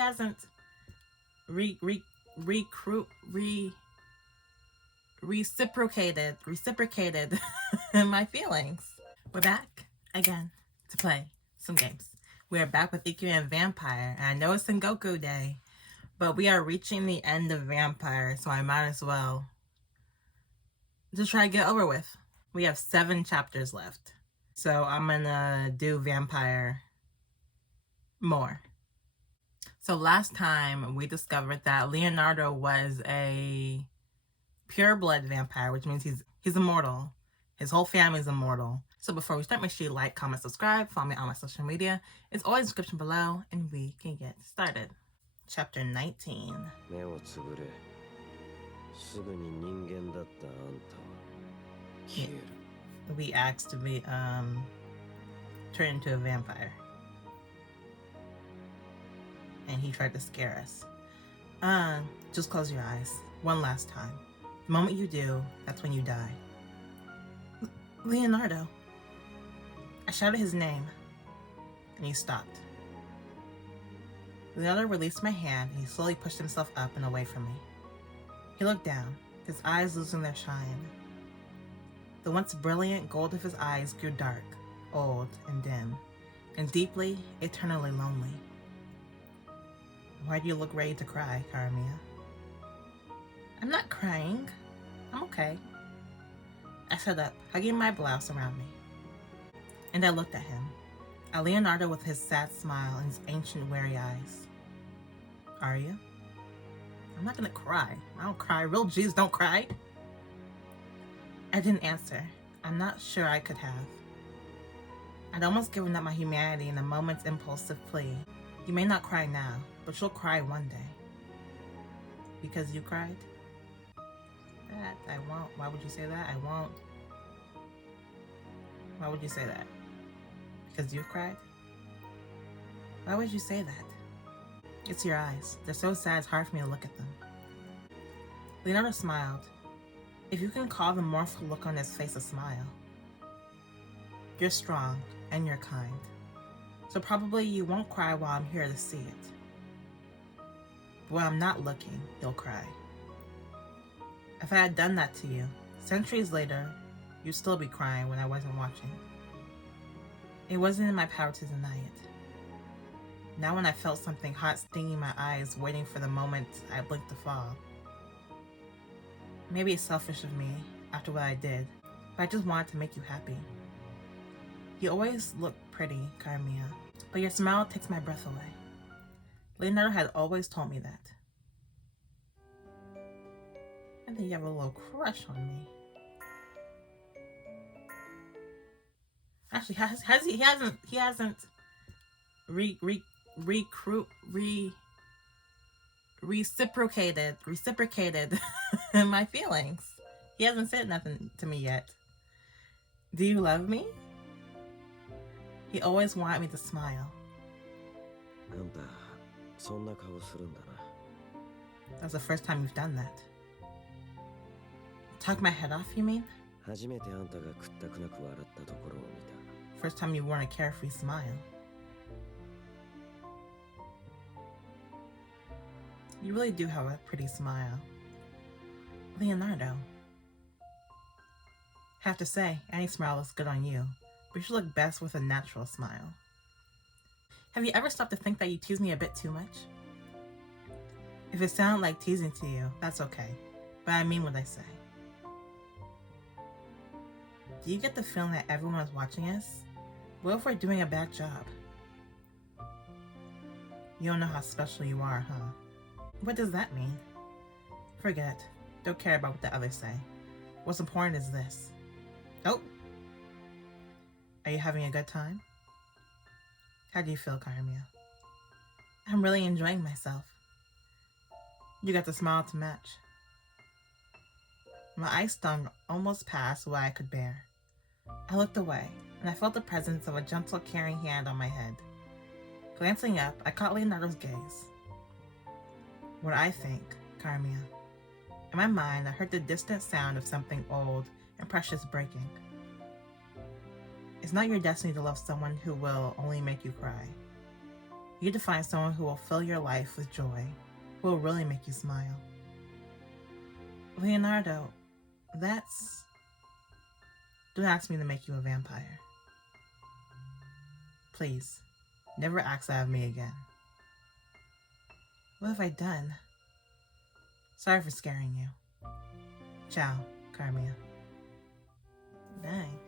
hasn't reciprocated my feelings. We're back again to play some games. We are back with Ikemen Vampire, and I know it's Sengoku Day, but we are reaching the end of Vampire, so I might as well just try to get over with. We have 7 chapters left, so I'm gonna do Vampire more. So last time we discovered that Leonardo was a pure-blood vampire, which means he's immortal. His whole family's immortal. So before we start, make sure you like, comment, subscribe, follow me on my social media. It's always in the description below, and we can get started. Chapter 19. We asked to be turned into a vampire. And he tried to scare us. Just close your eyes. One last time. The moment you do, that's when you die. Leonardo. I shouted his name, and he stopped. Leonardo released my hand, and he slowly pushed himself up and away from me. He looked down, his eyes losing their shine. The once brilliant gold of his eyes grew dark, old, and dim, and deeply, eternally lonely. Why do you look ready to cry, Karamia? I'm not crying. I'm okay. I sat up, hugging my blouse around me. And I looked at him, at Leonardo with his sad smile and his ancient, weary eyes. Are you? I'm not gonna cry. I don't cry. Real G's don't cry. I didn't answer. I'm not sure I could have. I'd almost given up my humanity in a moment's impulsive plea. You may not cry now, but you'll cry one day. Because you cried? That I won't. Why would you say that? I won't. Why would you say that? Because you've cried? Why would you say that? It's your eyes. They're so sad it's hard for me to look at them. Leonardo smiled. If you can call the mournful look on his face a smile. You're strong, and you're kind. So probably you won't cry while I'm here to see it. But when I'm not looking, you'll cry. If I had done that to you, centuries later, you'd still be crying when I wasn't watching. It wasn't in my power to deny it. Now when I felt something hot stinging my eyes, waiting for the moment I blinked to fall. Maybe it's selfish of me, after what I did, but I just wanted to make you happy. You always look pretty, Karamia, but your smile takes my breath away. Leonardo had always told me that. I think you have a little crush on me. Actually, he hasn't reciprocated my feelings. He hasn't said nothing to me yet. Do you love me? He always wanted me to smile. That's the first time you've done that. Talk my head off, you mean? First time you wore a carefree smile. You really do have a pretty smile. Leonardo. Have to say, any smile looks good on you, but you should look best with a natural smile. Have you ever stopped to think that you tease me a bit too much? If it sounded like teasing to you, that's okay, but I mean what I say. Do you get the feeling that everyone is watching us? What if we're doing a bad job? You don't know how special you are, huh? What does that mean? Forget it. Don't care about what the others say. What's important is this. Oh! Are you having a good time? How do you feel, Karamia? I'm really enjoying myself. You got the smile to match. My eyes stung almost past what I could bear. I looked away, and I felt the presence of a gentle, caring hand on my head. Glancing up, I caught Leonardo's gaze. What I think, Karamia. In my mind, I heard the distant sound of something old and precious breaking. It's not your destiny to love someone who will only make you cry. You get to find someone who will fill your life with joy, who will really make you smile. Leonardo, that's... Don't ask me to make you a vampire. Please, never ask that of me again. What have I done? Sorry for scaring you. Ciao, Carmia. Dang.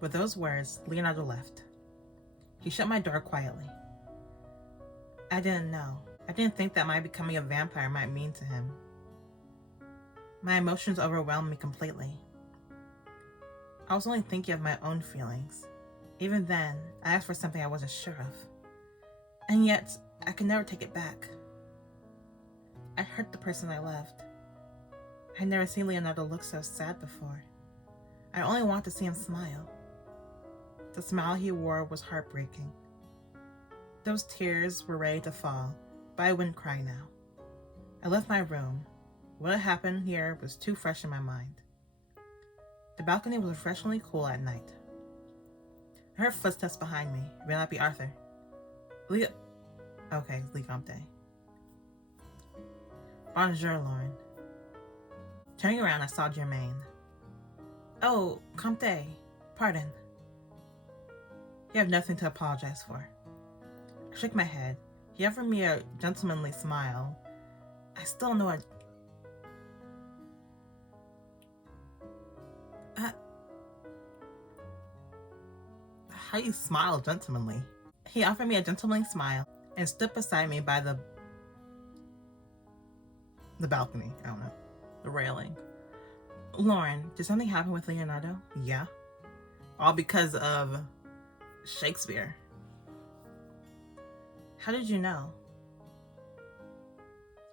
With those words, Leonardo left. He shut my door quietly. I didn't know. I didn't think that my becoming a vampire might mean to him. My emotions overwhelmed me completely. I was only thinking of my own feelings. Even then, I asked for something I wasn't sure of. And yet, I could never take it back. I hurt the person I loved. I had never seen Leonardo look so sad before. I only wanted to see him smile. The smile he wore was heartbreaking. Those tears were ready to fall, but I wouldn't cry now. I left my room. What had happened here was too fresh in my mind. The balcony was refreshingly cool at night. I heard footsteps behind me. It may not be Arthur. Okay, Lee Comte. Bonjour, Lauren. Turning around, I saw Germaine. Oh, Comte. Pardon. You have nothing to apologize for. I shook my head. He offered me a gentlemanly smile. I still know it. How you smile gentlemanly? He offered me a gentlemanly smile and stood beside me by the balcony. I don't know. The railing. Lauren, did something happen with Leonardo? Yeah. All because of Shakespeare. How did you know?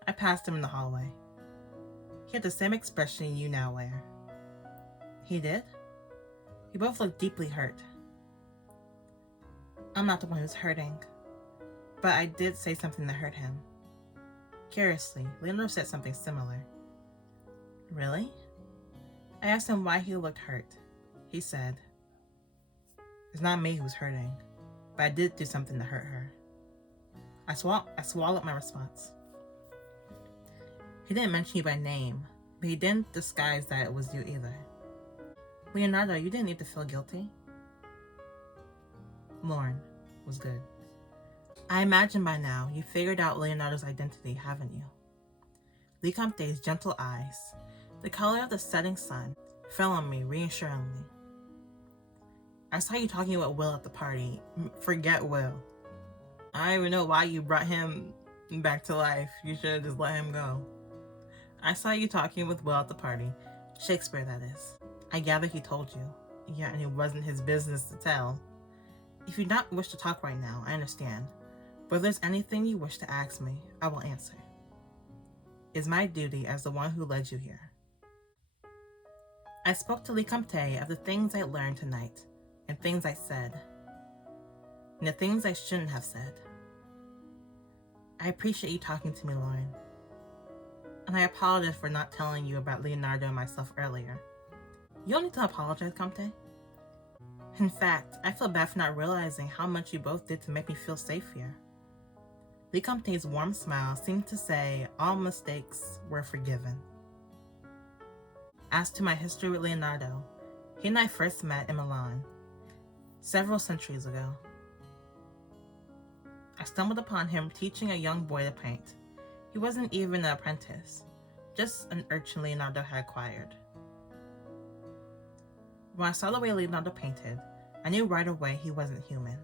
I passed him in the hallway. He had the same expression you now wear. He did? You both looked deeply hurt. I'm not the one who's hurting, but I did say something that hurt him. Curiously, Leonardo said something similar. Really? I asked him why he looked hurt. He said, it's not me who's hurting, but I did do something to hurt her. I swallowed my response. He didn't mention you by name, but he didn't disguise that it was you either. Leonardo, you didn't need to feel guilty. Lauren was good. I imagine by now you figured out Leonardo's identity, haven't you? Lee Comte's gentle eyes, the color of the setting sun, fell on me reassuringly. I saw you talking with Will at the party. Forget Will. I don't even know why you brought him back to life. You should have just let him go. I saw you talking with Will at the party. Shakespeare, that is. I gather he told you. Yeah, and it wasn't his business to tell. If you don't wish to talk right now, I understand. But if there's anything you wish to ask me, I will answer. It's my duty as the one who led you here. I spoke to Lee Comte of the things I learned tonight, and things I said, and the things I shouldn't have said. I appreciate you talking to me, Lauren. And I apologize for not telling you about Leonardo and myself earlier. You don't need to apologize, Comte. In fact, I feel bad for not realizing how much you both did to make me feel safe here. Lee Comte's warm smile seemed to say all mistakes were forgiven. As to my history with Leonardo, he and I first met in Milan, several centuries ago. I stumbled upon him teaching a young boy to paint. He wasn't even an apprentice, just an urchin Leonardo had acquired. When I saw the way Leonardo painted, I knew right away he wasn't human.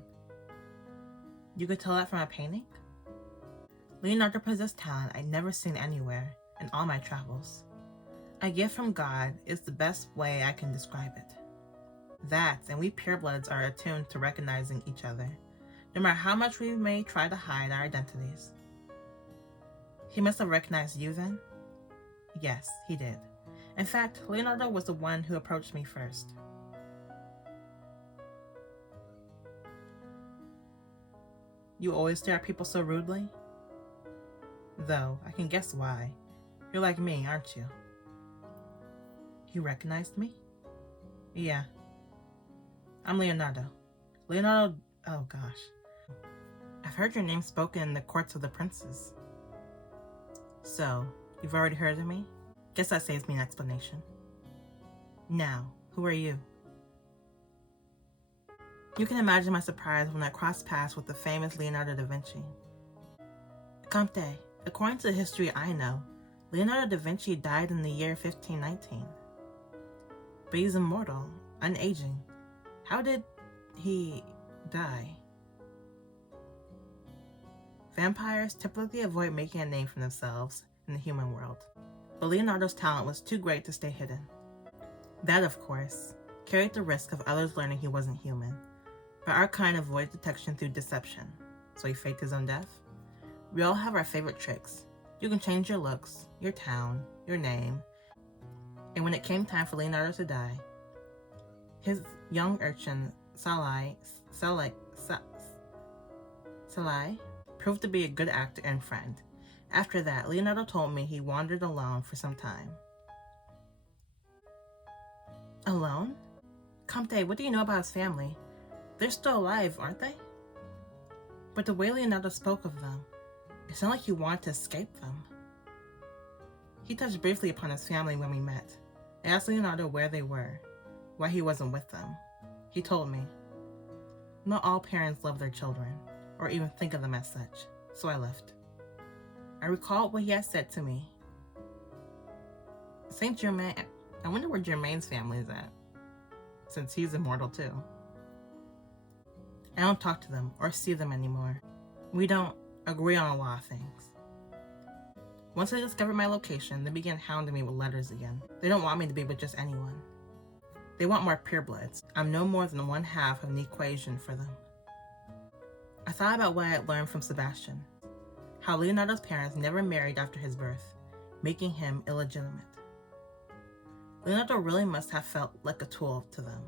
You could tell that from a painting? Leonardo possessed talent I'd never seen anywhere in all my travels. A gift from God is the best way I can describe it. That, and we purebloods are attuned to recognizing each other, no matter how much we may try to hide our identities. He must have recognized you then? Yes, he did. In fact, Leonardo was the one who approached me first. You always stare at people so rudely? Though, I can guess why. You're like me, aren't you? You recognized me? Yeah, I'm Leonardo. Leonardo, oh gosh. I've heard your name spoken in the courts of the princes. So, you've already heard of me? Guess that saves me an explanation. Now, who are you? You can imagine my surprise when I crossed paths with the famous Leonardo da Vinci. Comte, according to the history I know, Leonardo da Vinci died in the year 1519. But he's immortal, unaging. How did he die? Vampires typically avoid making a name for themselves in the human world, but Leonardo's talent was too great to stay hidden. That, of course, carried the risk of others learning he wasn't human, but our kind avoided detection through deception, so he faked his own death. We all have our favorite tricks. You can change your looks, your town, your name, and when it came time for Leonardo to die, his young urchin, Salai, proved to be a good actor and friend. After that, Leonardo told me he wandered alone for some time. Alone? Comte, what do you know about his family? They're still alive, aren't they? But the way Leonardo spoke of them, it sounded like he wanted to escape them. He touched briefly upon his family when we met. I asked Leonardo where they were, why he wasn't with them. He told me, not all parents love their children, or even think of them as such, so I left. I recalled what he had said to me. Saint Germain, I wonder where Germain's family is at, since he's immortal too. I don't talk to them or see them anymore. We don't agree on a lot of things. Once they discovered my location, they began hounding me with letters again. They don't want me to be with just anyone. They want more purebloods. I'm no more than one half of an equation for them. I thought about what I had learned from Sebastian, how Leonardo's parents never married after his birth, making him illegitimate. Leonardo really must have felt like a tool to them,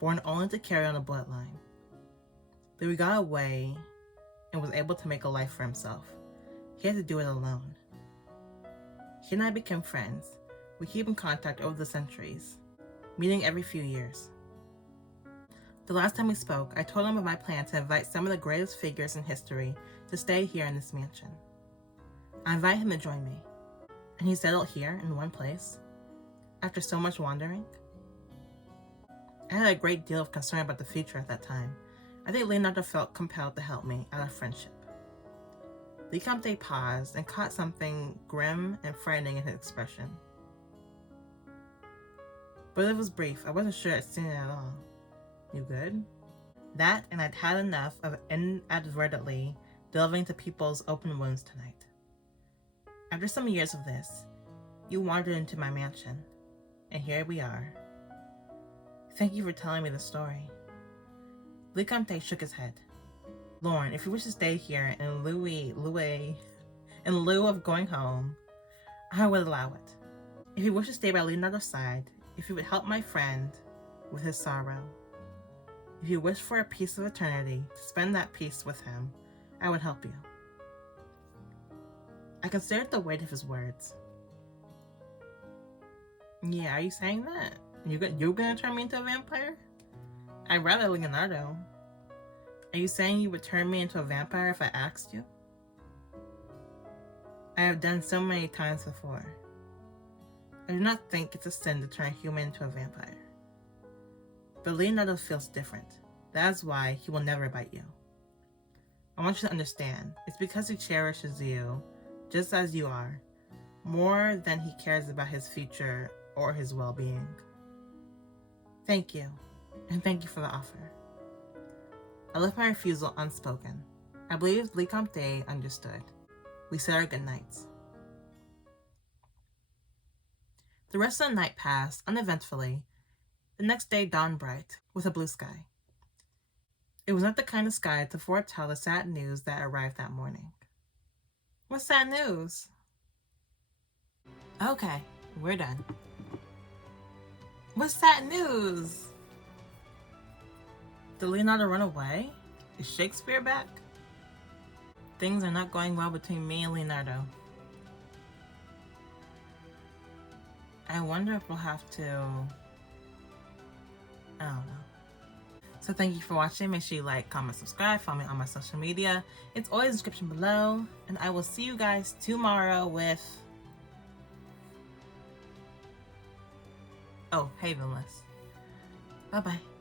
born only to carry on a bloodline. But he got away and was able to make a life for himself. He had to do it alone. He and I became friends. We keep in contact over the centuries, meeting every few years. The last time we spoke, I told him of my plan to invite some of the greatest figures in history to stay here in this mansion. I invited him to join me, and he settled here in one place, after so much wandering. I had a great deal of concern about the future at that time. I think Leonardo felt compelled to help me out of friendship. The Comte paused and caught something grim and frightening in his expression. But it was brief. I wasn't sure I'd seen it at all. You good? That, and I'd had enough of inadvertently delving into people's open wounds tonight. After some years of this, you wandered into my mansion, and here we are. Thank you for telling me the story. Le Comte shook his head. Lauren, if you wish to stay here in lieu of going home, I would allow it. If you wish to stay by Leonardo's side, if you would help my friend with his sorrow, if you wish for a piece of eternity, to spend that piece with him, I would help you. I considered the weight of his words. Yeah, are you saying that? You're gonna turn me into a vampire? I'd rather Leonardo. Are you saying you would turn me into a vampire if I asked you? I have done so many times before. I do not think it's a sin to turn a human into a vampire. But Leonardo feels different. That's why he will never bite you. I want you to understand, it's because he cherishes you, just as you are, more than he cares about his future or his well-being. Thank you, and thank you for the offer. I left my refusal unspoken. I believe Le Comte understood. We said our goodnights. The rest of the night passed uneventfully. The next day dawned bright, with a blue sky. It was not the kind of sky to foretell the sad news that arrived that morning. What sad news? Okay, we're done. What's sad news? Did Leonardo run away? Is Shakespeare back? Things are not going well between me and Leonardo. I wonder if we'll have to I don't know. So thank you for watching. Make sure you like, comment, subscribe, follow me on my social media. It's always in the description below. And I will see you guys tomorrow with... oh, Havenless. Bye-bye.